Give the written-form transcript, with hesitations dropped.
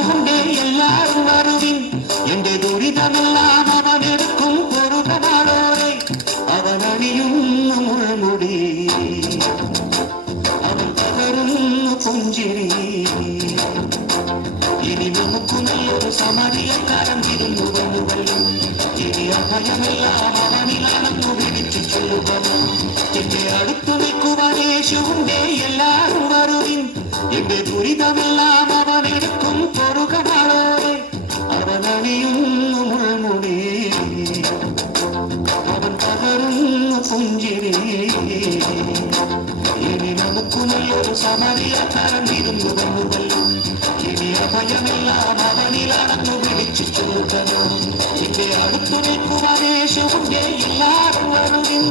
യേശുവിന്റെ എല്ലാരും വരുവിൻ എന്റെ ദുരിതമെല്ലാം അവനെടുക്കും പൊറുകനാളോടെ അവനണിയുന്ന മുൾമുടി അവൻ പകരുന്ന പുഞ്ചിരി ഇനി നമുക്ക് നല്ലൊരു സമരിയക്കാരൻ തിരുന്നുവന്നുവല്ലോ ഇനി അഭയമെല്ലാം അവനിലാണെന്നു വിളിച്ചു ചൊല്ലുക എന്റെ അടുത്തു നിൽക്കുവാൻ യേശുവിന്റെ എല്ലാരും വരുവിൻ എന്റെ ദുരിതമെല്ലാം അവനെടുക്കും പൊറുകനാളോടെ അവനണിയുന്ന മുൾമുടി അവൻ പകരുന്ന പുഞ്ചിരി ഇനി നമുക്ക് നല്ലൊരു സമരിയക്കാരൻ തിരുന്നുവന്നുവല്ലോ ഇനി അഭയമെല്ലാം അവനിലാണെന്നു വിളിച്ചു ചൊല്ലുക എന്റെ അടുത്തു നിൽക്കുവാൻ യേശുവിന്റെ എല്ലാരും വരുവിൻ